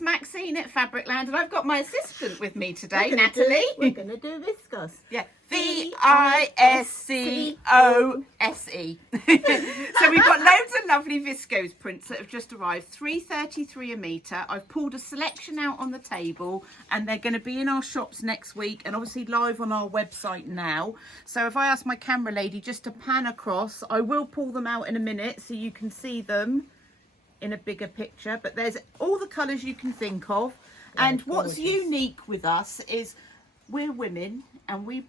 it's Maxine at Fabricland, and I've got my assistant with me today, Natalie. We're going to do Viscose. Yeah, Viscose. So we've got loads of lovely Viscose prints that have just arrived, $3.33 a metre. I've pulled a selection out on the table, and they're going to be in our shops next week, and obviously live on our website now. So if I ask my camera lady just to pan across, I will pull them out in a minute so you can see them in a bigger picture, but there's all the colours you can think of. Yeah, and what's unique with us is we're women and we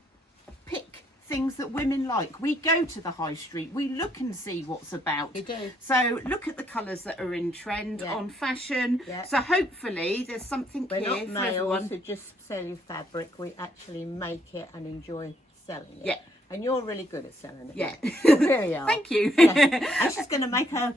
pick things that women like. We go to the high street, we look and see what's about. We do. So look at the colours that are in trend on fashion. So hopefully there's something here not for males everyone. who just sell you fabric. We actually make it and enjoy selling it. Yeah. And you're really good at selling it. Yeah. You really are. Thank you. Yeah. And she's going to make her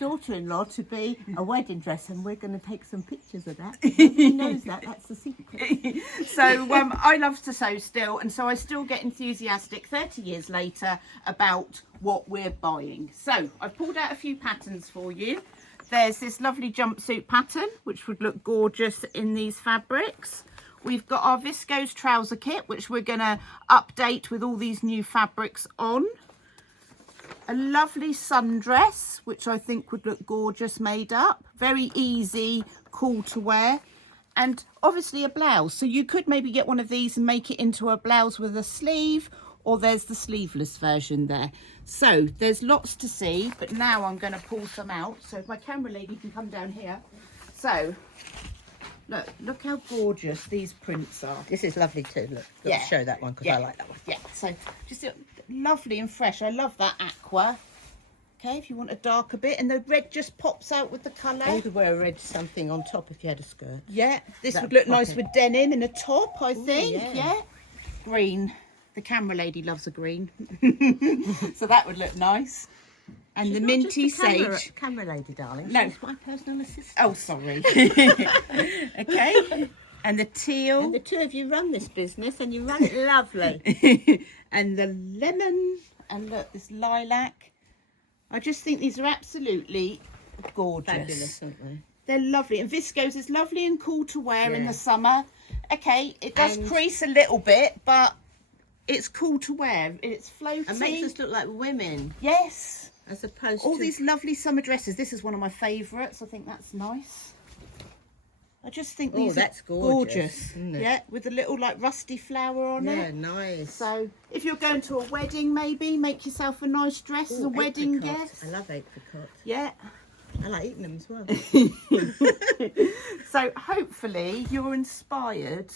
daughter-in-law to be a wedding dress, and we're going to take some pictures of that. Nobody knows that. That's the secret. So I love to sew still, and so I still get enthusiastic 30 years later about what we're buying. So I've pulled out a few patterns for you. There's this lovely jumpsuit pattern, which would look gorgeous in these fabrics. We've got our Viscose trouser kit, which we're going to update with all these new fabrics on. A lovely sundress, which I think would look gorgeous made up. Very easy, cool to wear. And obviously a blouse. So you could maybe get one of these and make it into a blouse with a sleeve, or there's the sleeveless version there. So there's lots to see, but now I'm going to pull some out. So if my camera lady can come down here. So look how gorgeous these prints are. This is lovely too. Look, let's show that one because I like that one. Yeah, so just lovely and fresh. I love that aqua. Okay, if you want a darker bit, and the red just pops out with the colour. You could wear a red something on top if you had a skirt. Yeah, this would look nice with denim in a top, I think. Yeah. Green. The camera lady loves a green. So that would look nice. And She's the not minty just a sage. camera lady, darling. No. She's my personal assistant. Oh, sorry. Okay. And the teal. And the two of you run this business, and you run it lovely. And the lemon. And look, this lilac. I just think these are absolutely gorgeous. Fabulous, aren't they? They're lovely. And Viscose is lovely and cool to wear in the summer. Okay, it does crease a little bit, but it's cool to wear. It's floaty. It makes us look like women. Yes. As opposed all to these lovely summer dresses. This is one of my favourites. I think that's nice. I just think these that's are gorgeous. Isn't it? Yeah, with a little like rusty flower on it. Yeah, nice. So if you're going to a wedding, maybe make yourself a nice dress as a wedding apricots. guest. I love apricots. Yeah. I like eating them as well. So hopefully you're inspired.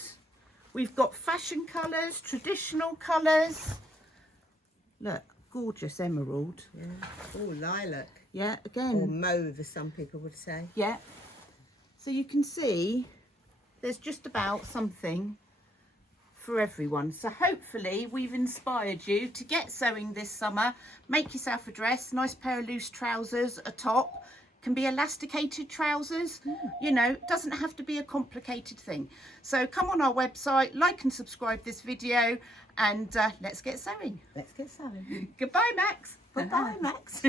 We've got fashion colours, traditional colours. Look. Gorgeous emerald. Yeah. Oh, lilac. Yeah, again. Or mauve, as some people would say. Yeah. So you can see there's just about something for everyone. So hopefully we've inspired you to get sewing this summer. Make yourself a dress, nice pair of loose trousers, a top. Can be elasticated trousers. You know, doesn't have to be a complicated thing. So come on our website, like and subscribe this video, and let's get sewing. Let's get sewing. Goodbye, Max. Bye-bye, Max.